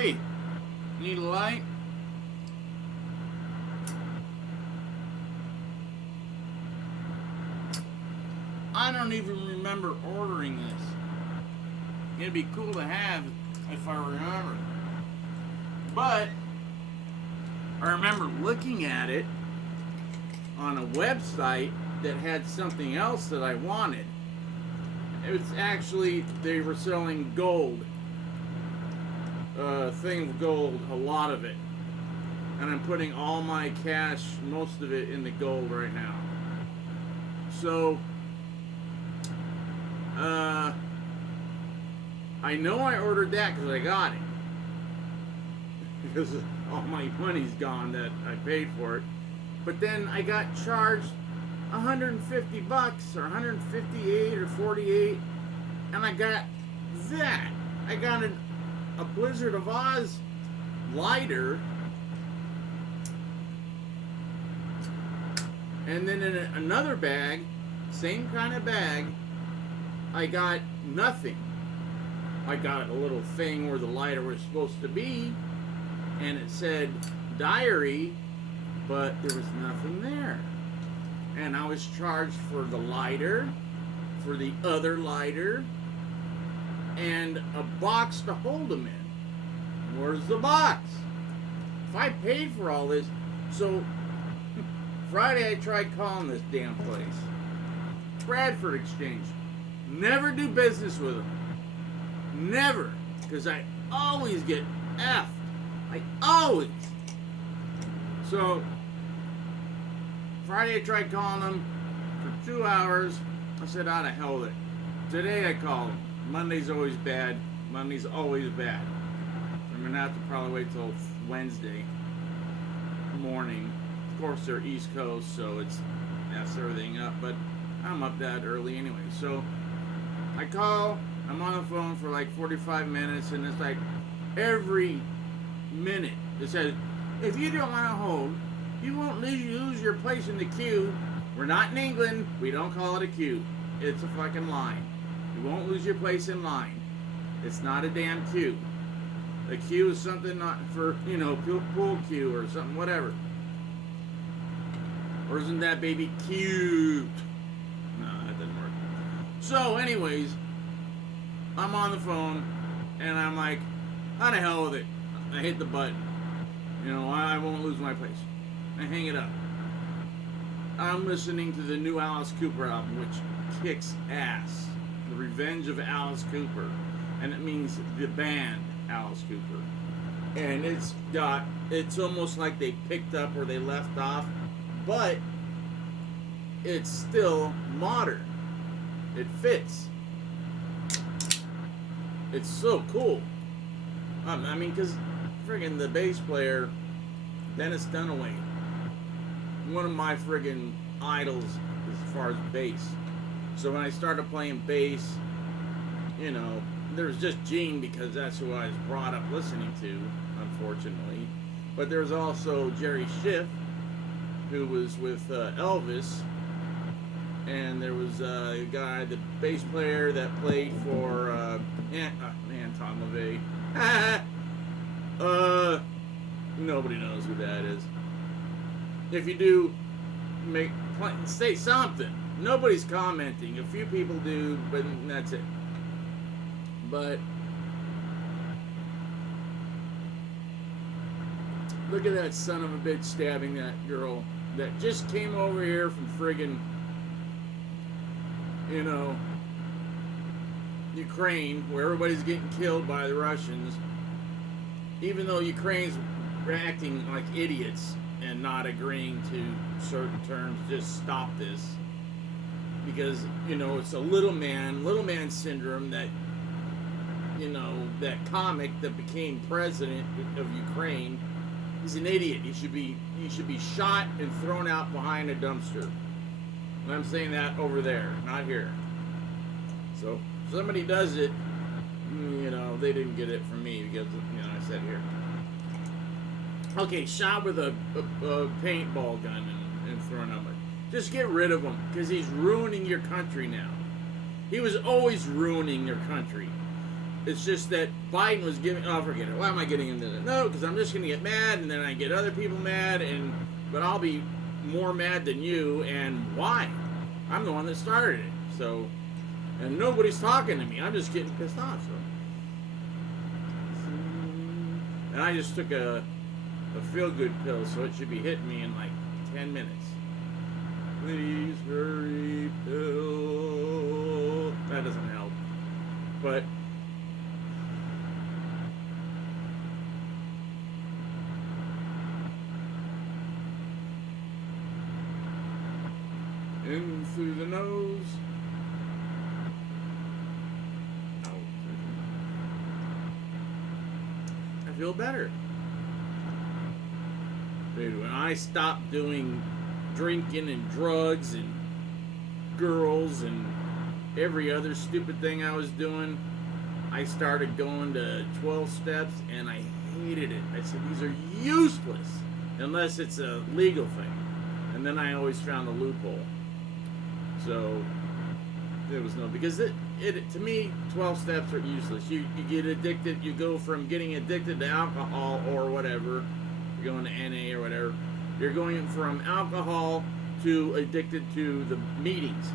Hey, need a light? I don't even remember ordering this. It'd be cool to have if I remember. But I remember looking at it on a website that had something else that I wanted. It was actually, they were selling gold. A thing of gold, a lot of it. And I'm putting all my cash, most of it, in the gold right now. So, I know I ordered that because I got it. Because all my money's gone that I paid for it. But then I got charged 150 bucks or 158 or 48, and I got that. I got a Blizzard of Oz lighter, and then in another bag, same kind of bag, I got nothing. I got a little thing where the lighter was supposed to be, and it said diary, but there was nothing there. And I was charged for the lighter, for the other lighter, and a box to hold them in. Where's the box? If I paid for all this, so Friday I tried calling this damn place. Bradford Exchange. Never do business with them. Never. Because I always get F'd. I always. So, Friday I tried calling them for 2 hours. I said, out of hell with it. Today I called them. Monday's always bad. Monday's always bad. I'm going to have to probably wait till Wednesday morning. Of course, they're East Coast, so it's messed everything up. But I'm up that early anyway. So, I call. I'm on the phone for like 45 minutes, and it's like every minute it says, if you don't want to hold, you won't lose your place in the queue. We're not in England. We don't call it a queue. It's a fucking line. You won't lose your place in line. It's not a damn queue. A queue is something not for, pool queue or something, whatever. Or isn't that baby cute? No, that doesn't work. So, anyways, I'm on the phone, and I'm like, how the hell with it? I hit the button. I won't lose my place. I hang it up. I'm listening to the new Alice Cooper album, which kicks ass. The Revenge of Alice Cooper. And it means the band Alice Cooper. And it's almost like they picked up where they left off, but it's still modern. It fits. It's so cool. Because friggin' the bass player, Dennis Dunaway, one of my friggin' idols as far as bass. So when I started playing bass, there's just Gene because that's who I was brought up listening to, unfortunately. But there's also Jerry Schiff, who was with Elvis. And there was a guy, the bass player that played for Tom LaVey. Nobody knows who that is. If you do, say something. Nobody's commenting. A few people do, but that's it. But look at that son of a bitch stabbing that girl that just came over here from friggin', Ukraine, where everybody's getting killed by the Russians, even though Ukraine's acting like idiots and not agreeing to certain terms. Just stop this, because it's a little man syndrome that that comic that became president of Ukraine. He's an idiot. He should be shot and thrown out behind a dumpster. And I'm saying that over there, not here. So if somebody does it, they didn't get it from me because I said here. Okay, shot with a paintball gun and thrown out. Just get rid of him, because he's ruining your country now. He was always ruining your country. It's just that Biden was giving. Oh, forget it. Why am I getting into that? No, because I'm just going to get mad, and then I get other people mad, but I'll be more mad than you. And why? I'm the one that started it. So, and nobody's talking to me. I'm just getting pissed off. So, and I just took a feel-good pill, so it should be hitting me in like 10 minutes. Please hurry, pill. That doesn't help. But in through the nose. Out. I feel better. Dude, when I stopped doing drinking and drugs and girls and every other stupid thing I was doing, I started going to 12 steps, and I hated it. I said, these are useless unless it's a legal thing. And then I always found a loophole. So there was no, because it to me, 12 steps are useless. You get addicted, you go from getting addicted to alcohol or whatever, you're going to NA or whatever, you're going from alcohol to addicted to the meetings.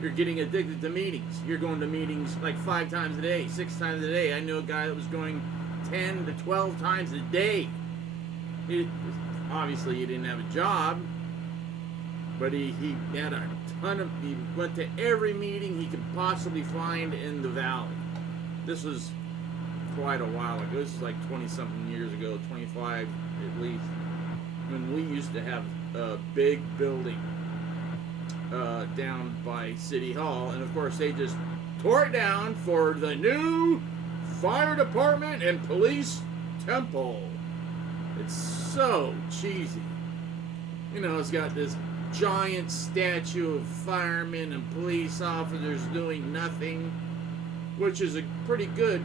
You're getting addicted to meetings. You're going to meetings like 5 times a day, 6 times a day. I knew a guy that was going 10 to 12 times a day. Obviously, he didn't have a job, but he had a ton of, he went to every meeting he could possibly find in the valley. This was quite a while ago. This is like 20-something years ago, 25 at least, when we used to have a big building down by City Hall, and of course they just tore it down for the new fire department and police temple. It's so cheesy. You know, it's got this giant statue of firemen and police officers doing nothing, which is a pretty good,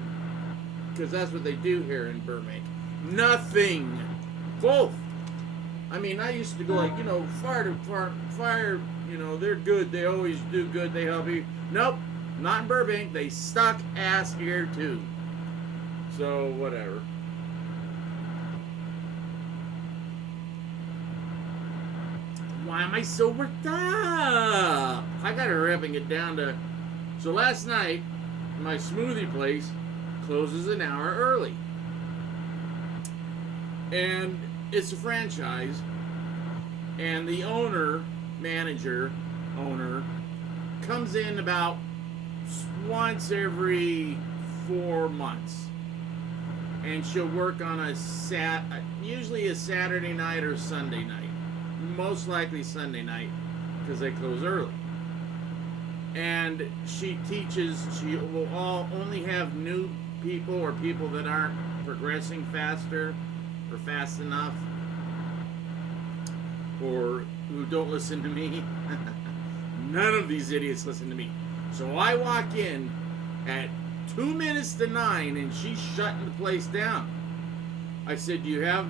because that's what they do here in Burbank. Nothing. Both. I mean, I used to go like, you know, fire, you know, they're good. They always do good. They help you. Nope. Not in Burbank. They suck ass here, too. So, whatever. Why am I so worked up? I gotta hurry up and get down to... So last night, my smoothie place closes an hour early. And it's a franchise. And the owner, comes in about once every 4 months. And she'll work on usually a Saturday night or Sunday night. Most likely Sunday night, because they close early. And she teaches, she will only have new people or people that aren't progressing faster or fast enough, or who don't listen to me. None of these idiots listen to me. So I walk in at 2 minutes to 9 and she's shutting the place down. I said,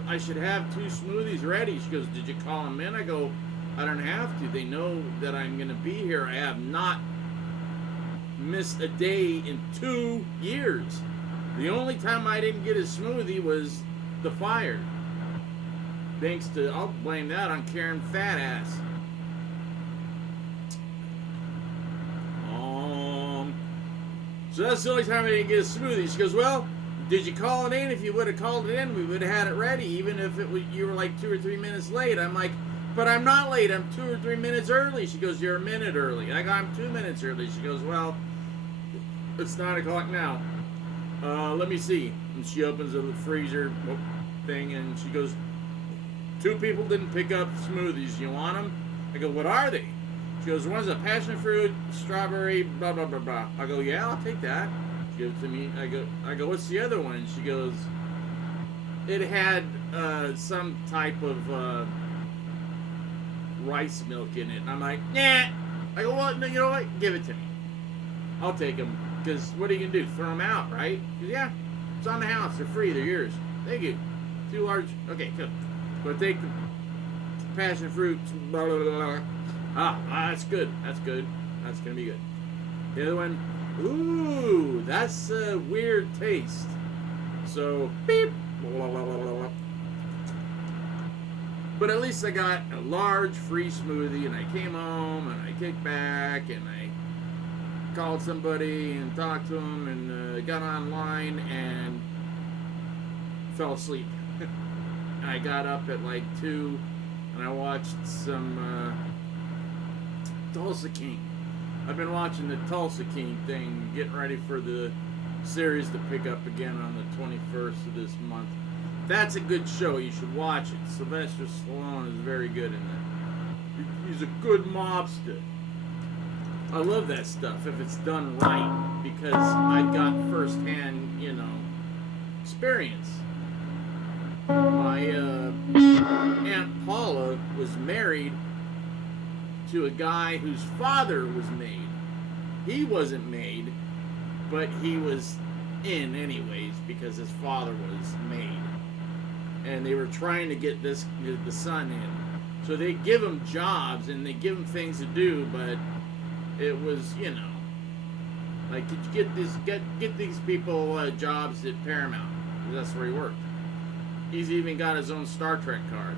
I should have 2 smoothies ready. She goes, did you call them in? I go, I don't have to. They know that I'm going to be here. I have not missed a day in 2 years. The only time I didn't get a smoothie was the fire. Thanks to, I'll blame that on Karen Fat Ass. So that's the only time I didn't get a smoothie. She goes, well, did you call it in? If you would have called it in, we would have had it ready, even if you were like 2 or 3 minutes late. I'm like, but I'm not late. I'm 2 or 3 minutes early. She goes, you're a minute early. I go, I'm 2 minutes early. She goes, well, it's 9 o'clock now. Let me see. And she opens the freezer thing, and she goes, 2 people didn't pick up smoothies. You want them? I go, what are they? She goes, one's a passion fruit, strawberry, blah, blah, blah, blah. I go, yeah, I'll take that. She gives it to me. I go, what's the other one? And she goes, it had some type of rice milk in it. And I'm like, nah. I go, well, no, you know what? Give it to me. I'll take them. Because what are you going to do? Throw them out, right? She goes, yeah, it's on the house. They're free. They're yours. Thank you. 2 large. Okay, good. But take the passion fruit, blah, blah, blah, blah. Ah, that's good. That's good. That's going to be good. The other one, ooh, that's a weird taste. So, beep. Blah, blah, blah, blah, blah. But at least I got a large free smoothie, and I came home, and I kicked back, and I called somebody and talked to them, and got online and fell asleep. And I got up at like 2, and I watched some Tulsa King. I've been watching the Tulsa King thing, getting ready for the series to pick up again on the 21st of this month. That's a good show. You should watch it. Sylvester Stallone is very good in that. He's a good mobster. I love that stuff if it's done right, because I got firsthand, experience. My Aunt Paula was married to a guy whose father was made. He wasn't made, but he was in anyways because his father was made. And they were trying to get the son in. So they give him jobs and they give him things to do, but it was, like, could you get these people jobs at Paramount? That's where he worked. He's even got his own Star Trek card.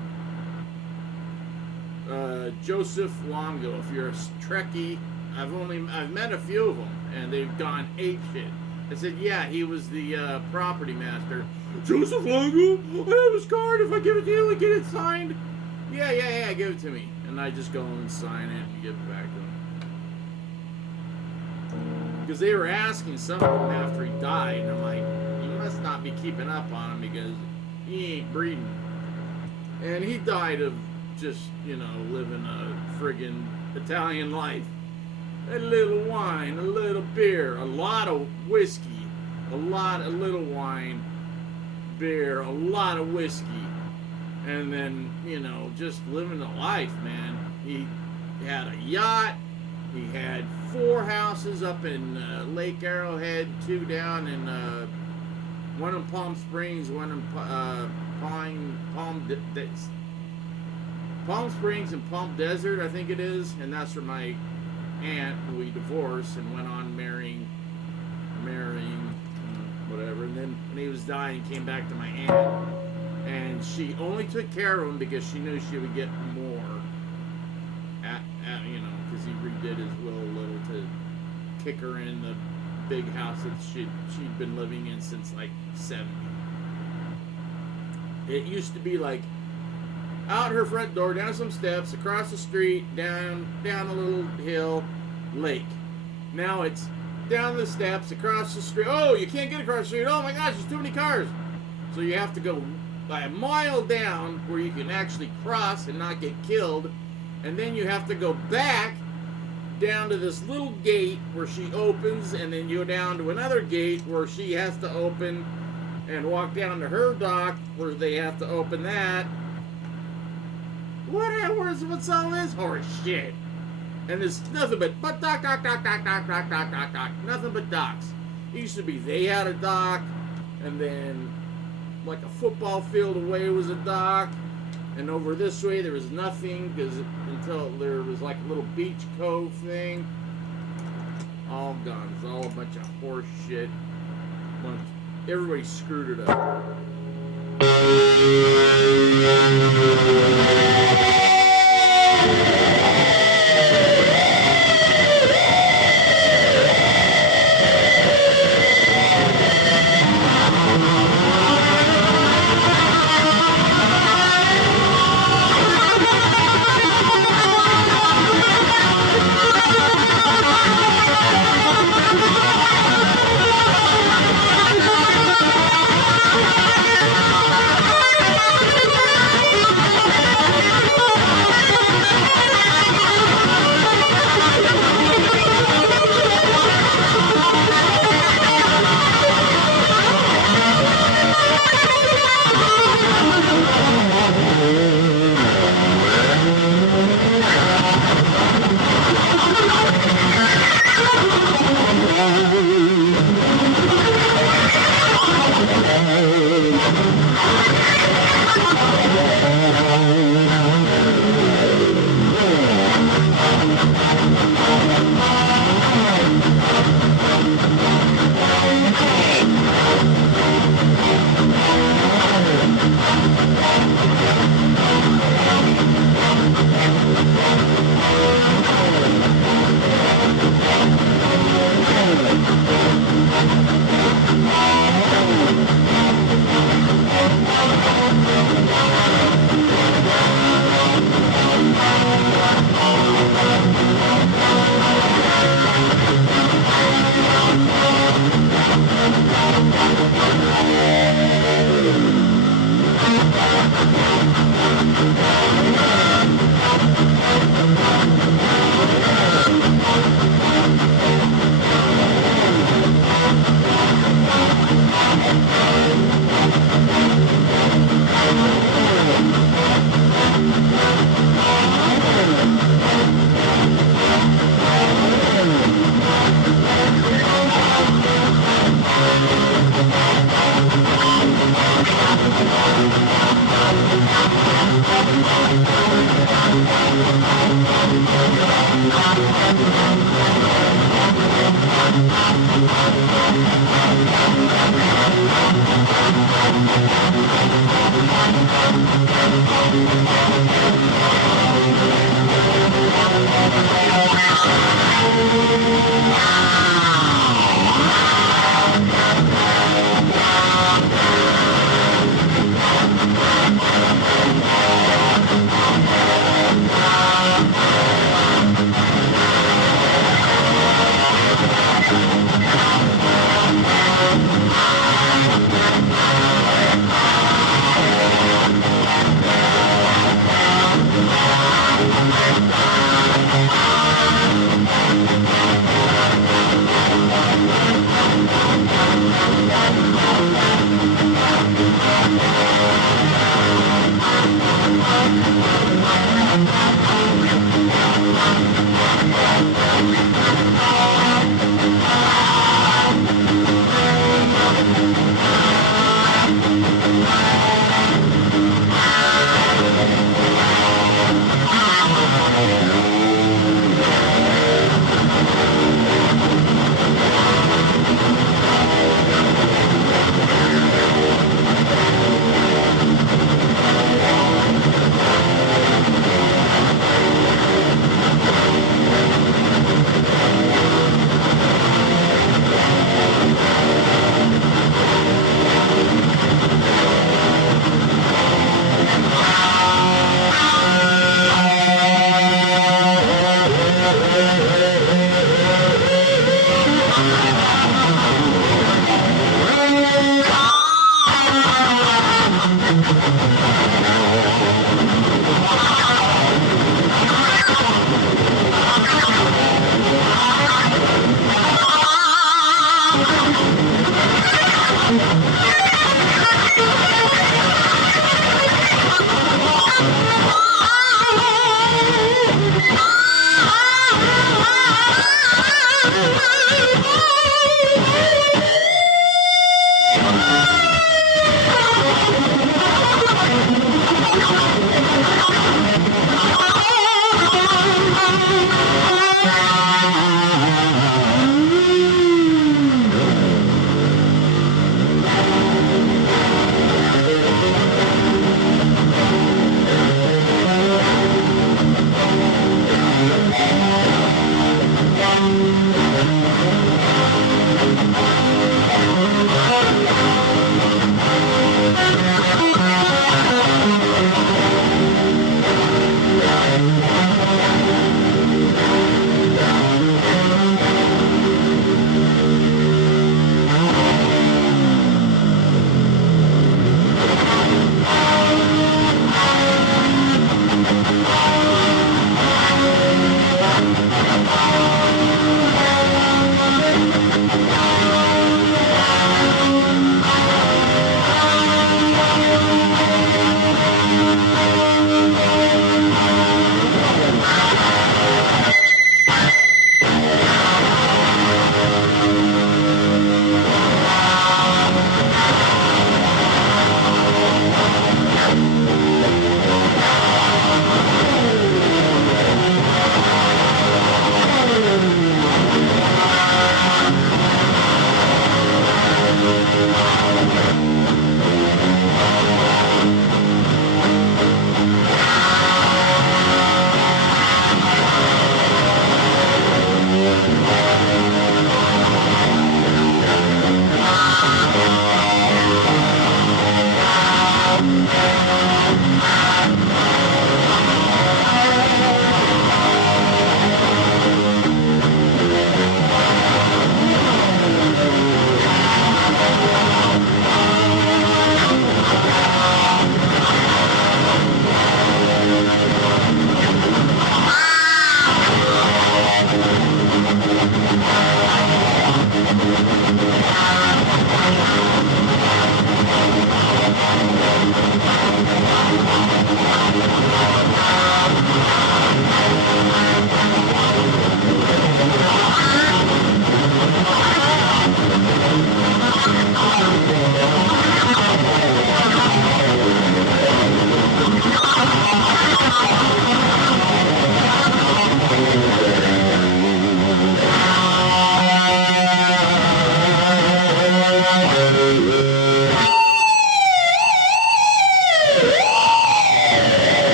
Joseph Longo, if you're a Trekkie, I've met a few of them, and they've gone apeshit. I said, yeah, he was the property master. Joseph Longo, I have his card. If I give it to you, I get it signed. Yeah, give it to me. And I just go and sign it and give it back to him. Because they were asking some of them after he died, and I'm like, you must not be keeping up on him because he ain't breathing. And he died of just, living a friggin' Italian life. A little wine, a little beer, a lot of whiskey, a little wine, beer, a lot of whiskey, and then, just living the life, man. He had a yacht, he had 4 houses up in Lake Arrowhead, 2 down in, one in Palm Springs, one in Palm Springs and Palm Desert, I think it is, and that's where my aunt, who we divorced and went on marrying whatever, and then when he was dying, came back to my aunt, and she only took care of him because she knew she would get more because he redid his will a little to kick her in the big house that she'd been living in since like 70. It used to be like out her front door, down some steps, across the street, down a little hill, lake. Now it's down the steps, across the street. Oh, you can't get across the street. Oh my gosh, there's too many cars. So you have to go by a mile down where you can actually cross and not get killed. And then you have to go back down to this little gate where she opens, and then you go down to another gate where she has to open and walk down to her dock where they have to open that. What's all this horse shit? And there's nothing but dock. Nothing but docks. It used to be they had a dock, and then like a football field away was a dock, and over this way there was nothing until there was like a little beach cove thing. All gone. It's all a bunch of horse shit. Everybody screwed it up.